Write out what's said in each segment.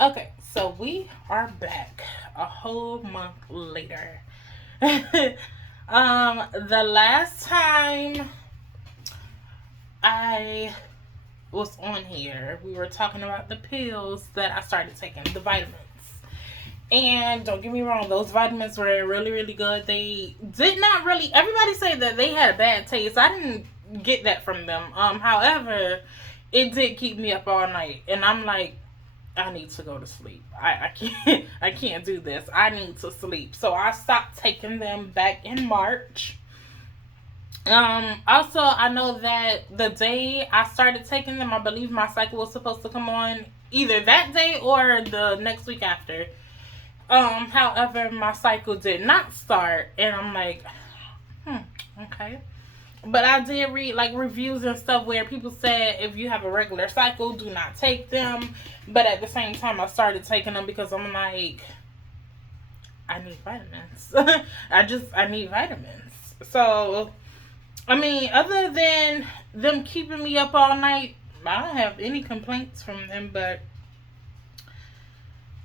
Okay, so we are back a whole month later. The last time I was on here, we were talking about the pills that I started taking, the vitamins. And don't get me wrong, those vitamins were really, really good. They did not really. Everybody say that they had a bad taste. I didn't get that from them. However, it did keep me up all night, and I'm like, I need to go to sleep. I can't I can't do this. I need to sleep. So I stopped taking them back in March. Also I know that the day I started taking them, I believe my cycle was supposed to come on either that day or the next week after. However, my cycle did not start and I'm like, hmm, okay. But I did read like reviews and stuff where people said if you have a regular cycle, do not take them. But at the same time, I started taking them because I'm like, I need vitamins. I need vitamins. So I mean, other than them keeping me up all night, I don't have any complaints from them. But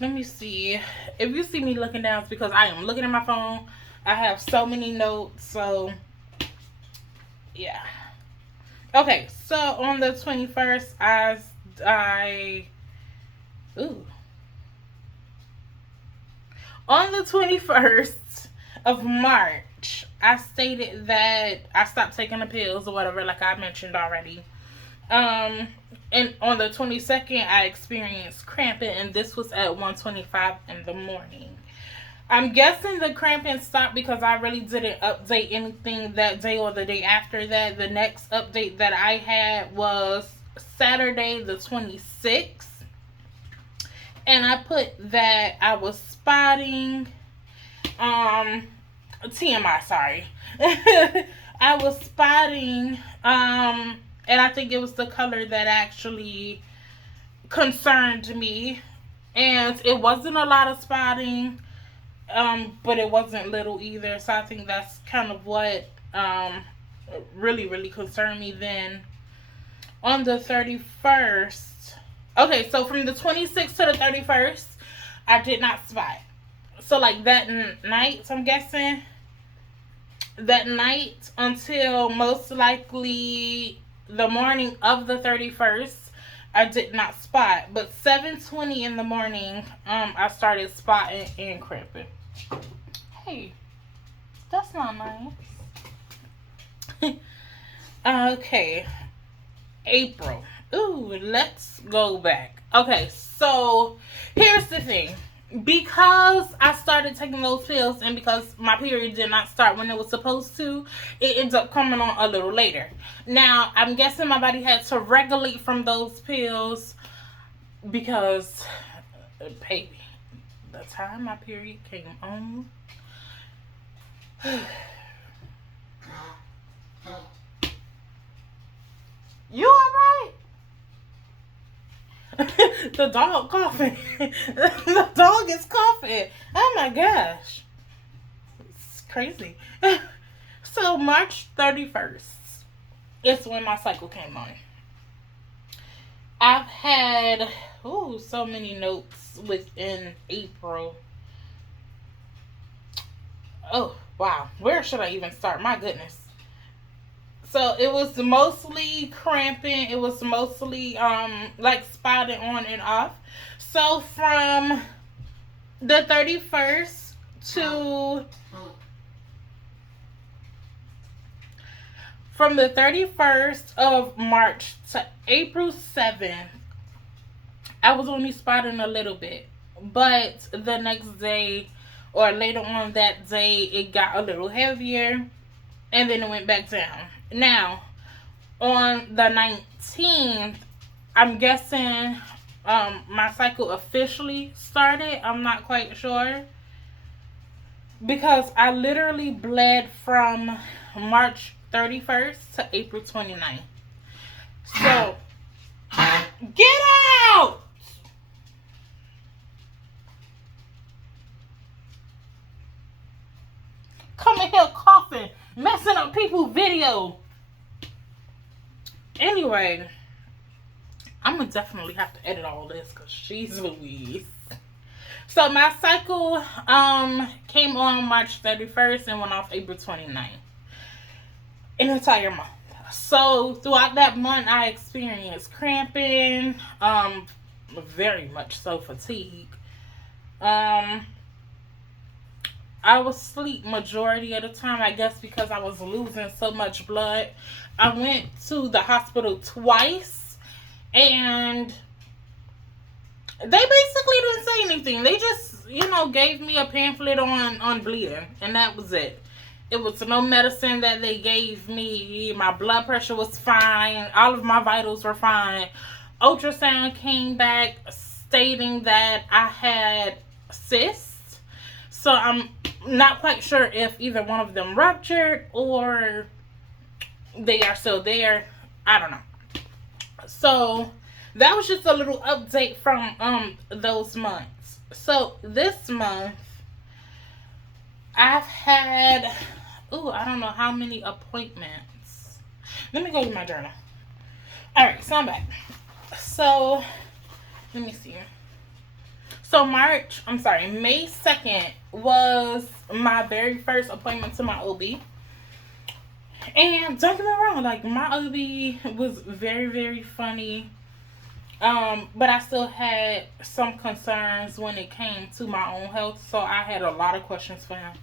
let me see. If you see me looking down, it's because I am looking at my phone. I have so many notes. So yeah. Okay, so on the 21st, I ooh, on the 21st of March, I stated that I stopped taking the pills or whatever, like I mentioned already. Um, and on the 22nd, I experienced cramping, and this was at 1:25 in the morning. I'm guessing the cramping stopped because I really didn't update anything that day or the day after that. The next update that I had was Saturday the 26th. And I put that I was spotting um TMI, sorry. I was spotting and I think it was the color that actually concerned me. And it wasn't a lot of spotting, but it wasn't little either. So I think that's kind of what really, really concerned me then. On the 31st, okay, so from the 26th to the 31st, I did not spot. So, like that night, I'm guessing, that night until most likely the morning of the 31st, I did not spot. But 7:20 in the morning, I started spotting and crimping. Hey, that's not nice. Okay, April. Ooh, let's go back. Okay, so here's the thing. Because I started taking those pills and because my period did not start when it was supposed to, it ends up coming on a little later. Now, I'm guessing my body had to regulate from those pills because, baby, the time my period came on, you alright? The dog coughing. The dog is coughing. Oh my gosh. It's crazy. So March 31st is when my cycle came on. I've had so many notes within April. Oh wow. Where should I even start? My goodness. So it was mostly cramping. It was mostly like spotting on and off. So the 31st to from the 31st of March to April 7th, I was only spotting a little bit. But the next day or later on that day, it got a little heavier and then it went back down. Now, on the 19th, I'm guessing my cycle officially started. I'm not quite sure. Because I literally bled from March 31st to April 29th. So, get out! Coming here coughing, messing up people's video. Anyway, I'm gonna definitely have to edit all this because she's Louise. So my cycle came on March 31st and went off April 29th. An entire month. So throughout that month I experienced cramping, very much so fatigue. Um I was asleep majority of the time, I guess because I was losing so much blood. I went to the hospital twice and they basically didn't say anything. They just, gave me a pamphlet on bleeding, and that was it. It was no medicine that they gave me. My blood pressure was fine. All of my vitals were fine. Ultrasound came back stating that I had cysts. So I'm not quite sure if either one of them ruptured or they are still there. I don't know. So that was just a little update from those months. So this month I've had I don't know how many appointments. Let me go to my journal. Alright, so I'm back. So let me see. So May 2nd was my very first appointment to my OB. And don't get me wrong, like my OB was very, very funny. But I still had some concerns when it came to my own health, so I had a lot of questions for him.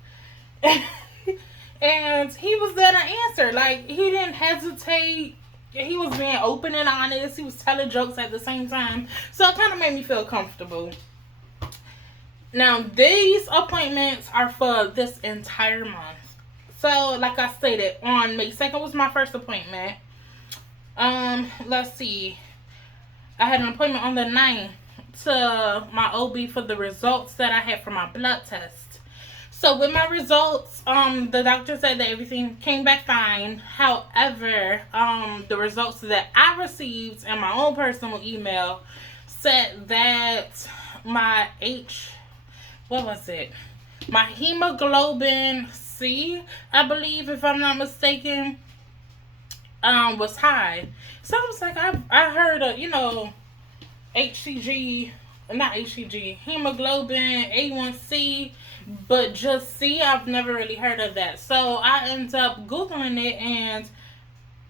And he was there to answer. Like, he didn't hesitate. He was being open and honest. He was telling jokes at the same time. So it kind of made me feel comfortable. Now, these appointments are for this entire month. So, like I stated, on May 2nd was my first appointment. Let's see. I had an appointment on the 9th to my OB for the results that I had for my blood test. So with my results, the doctor said that everything came back fine. However, the results that I received in my own personal email said that my my hemoglobin C, I believe, if I'm not mistaken, was high. So I was like, I heard of, HCG, not HCG, hemoglobin, A1C, but just C, I've never really heard of that. So I ended up Googling it, and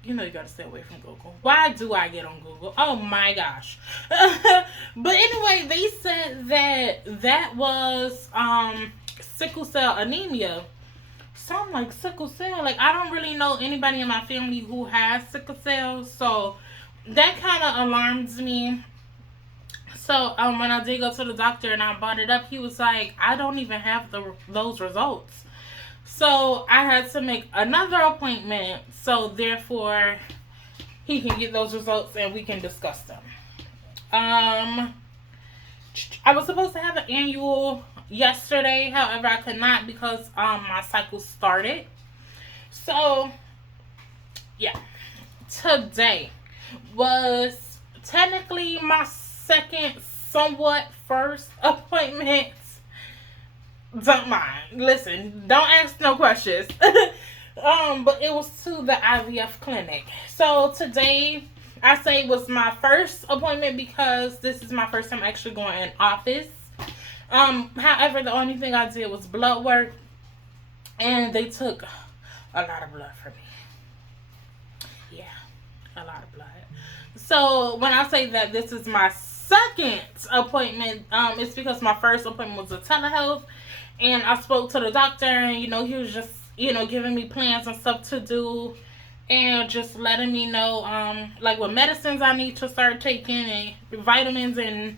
you gotta stay away from Google. Why do I get on Google? Oh my gosh. But anyway, they said that was sickle cell anemia. So I'm like, sickle cell? Like, I don't really know anybody in my family who has sickle cell, so that kind of alarms me. So when I did go to the doctor and I brought it up, he was like, I don't even have those results. So I had to make another appointment, so therefore he can get those results and we can discuss them. I was supposed to have an annual yesterday, however I could not because my cycle started. So yeah, today was technically my second, somewhat first appointment. Don't mind. Listen, don't ask no questions. But it was to the IVF clinic. So today, I say was my first appointment because this is my first time actually going in office. However, the only thing I did was blood work, and they took a lot of blood from me. Yeah, a lot of blood. So when I say that this is my second appointment, it's because my first appointment was a telehealth, and I spoke to the doctor, and he was just giving me plans and stuff to do, and just letting me know like what medicines I need to start taking and vitamins and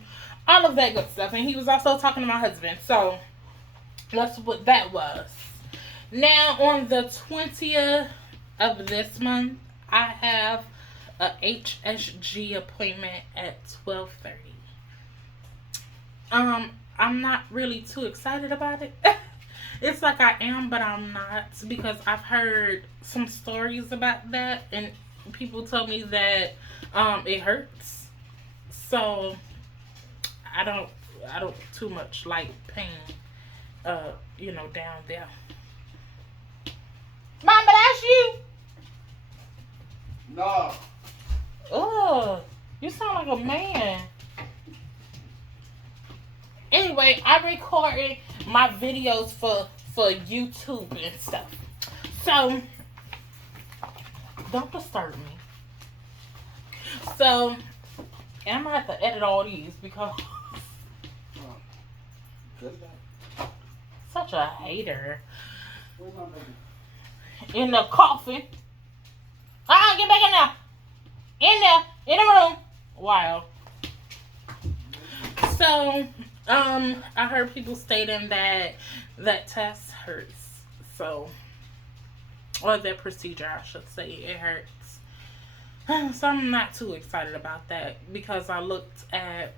all of that good stuff. And he was also talking to my husband, so that's what that was. Now on the 20th of this month, I have a HSG appointment at 12:30. I'm not really too excited about it. It's like I am, but I'm not, because I've heard some stories about that, and people told me that it hurts. So I don't too much like pain, down there. Mama, that's you. No. Oh, You sound like a man. Anyway, I recorded my videos for YouTube and stuff. So don't disturb me. So and I'm gonna have to edit all these because such a hater. In the coffin. Get back in there. In there. In the room. Wow. So, I heard people stating that that test hurts. So, or that procedure, I should say, it hurts. So I'm not too excited about that because I looked at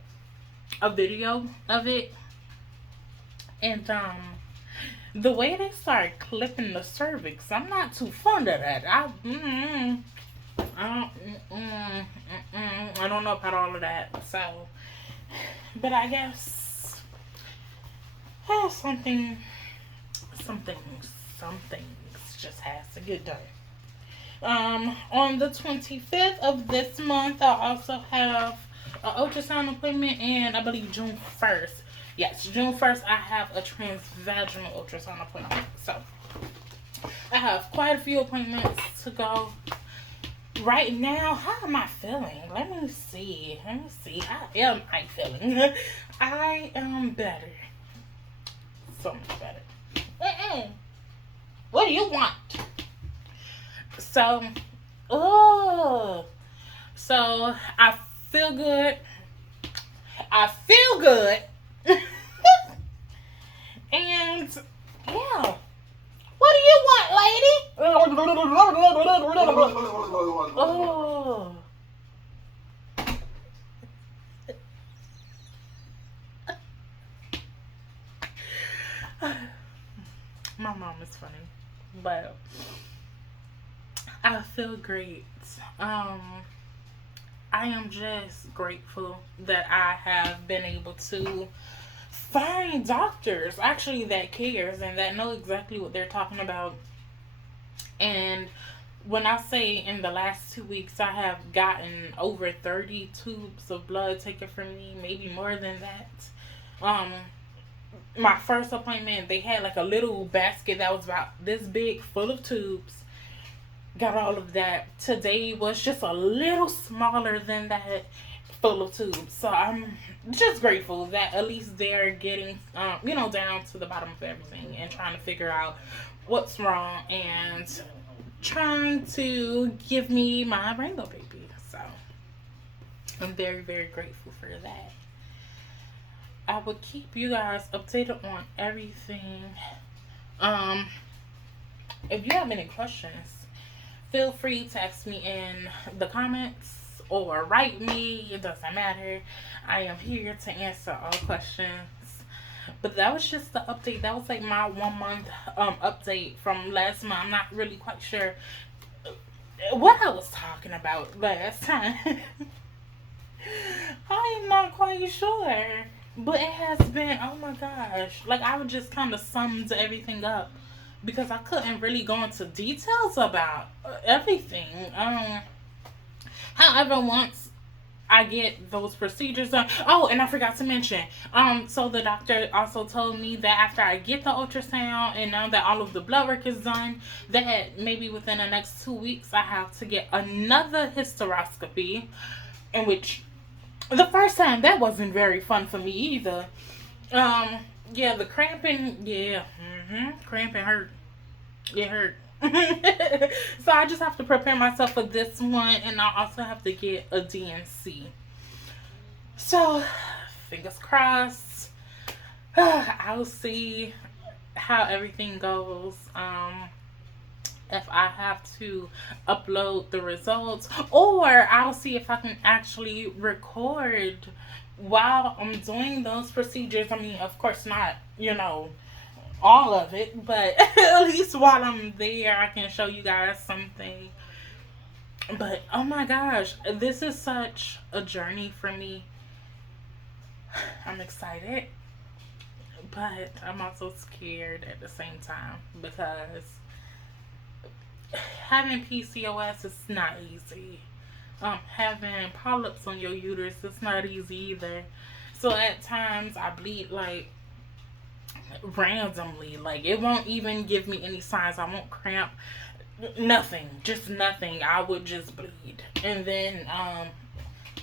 a video of it, and the way they start clipping the cervix, I'm not too fond of that. I don't know about all of that. So, but I guess some things just has to get done. On the 25th of this month, I also have an ultrasound appointment, and I believe June 1st. Yes, June 1st, I have a transvaginal ultrasound appointment. So, I have quite a few appointments to go. Right now, how am I feeling? Let me see. How am I feeling? I am better. So much better. What do you want? So, so I feel good. And yeah. What do you want, lady? Oh. My mom is funny, but I feel great. I am just grateful that I have been able to find doctors actually that cares and that know exactly what they're talking about. And when I say in the last 2 weeks, I have gotten over 30 tubes of blood taken from me, maybe more than that. Um, my first appointment, they had like a little basket that was about this big, full of tubes. Got all of that. Today was just a little smaller than that, full of tubes. So I'm just grateful that at least they're getting, down to the bottom of everything and trying to figure out what's wrong and trying to give me my rainbow baby. So I'm very, very grateful for that. I will keep you guys updated on everything. If you have any questions, feel free to ask me in the comments or write me. It doesn't matter. I am here to answer all questions. But that was just the update. That was like my 1 month update from last month. I'm not really quite sure what I was talking about last time. I am not quite sure. But it has been, oh my gosh. Like, I would just kind of summed everything up because I couldn't really go into details about everything. However, once I get those procedures done. Oh, and I forgot to mention. So the doctor also told me that after I get the ultrasound and now that all of the blood work is done, that maybe within the next 2 weeks I have to get another hysteroscopy, in which the first time that wasn't very fun for me either. Yeah, the cramping, cramping hurt. It hurt. So I just have to prepare myself for this one, and I also have to get a DNC. So, fingers crossed. I'll see how everything goes. If I have to upload the results, or I'll see if I can actually record while I'm doing those procedures. I mean, of course not, all of it, but at least while I'm there, I can show you guys something. But oh my gosh, this is such a journey for me. I'm excited, but I'm also scared at the same time because having PCOS is not easy. having polyps on your uterus, it's not easy either. So at times I bleed like randomly. Like it won't even give me any signs. I won't cramp. Nothing. Just nothing. I would just bleed. And then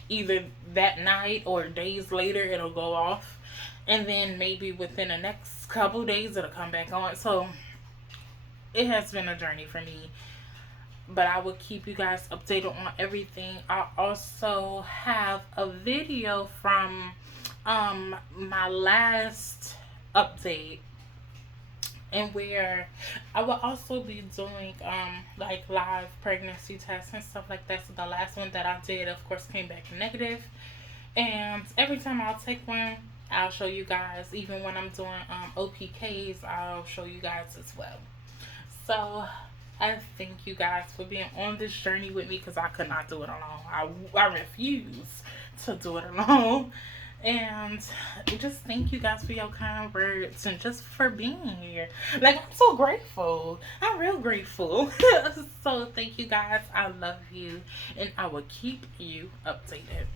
either that night or days later it'll go off. And then maybe within the next couple days it'll come back on. So it has been a journey for me. But I will keep you guys updated on everything. I also have a video from my last update, and where I will also be doing like live pregnancy tests and stuff like that. So the last one that I did, of course, came back negative, and every time I'll take one, I'll show you guys. Even when I'm doing OPKs, I'll show you guys as well. So I thank you guys for being on this journey with me, because I could not do it alone. I refuse to do it alone. And just thank you guys for your kind words and just for being here. Like, I'm so grateful. I'm real grateful. So thank you guys. I love you. And I will keep you updated.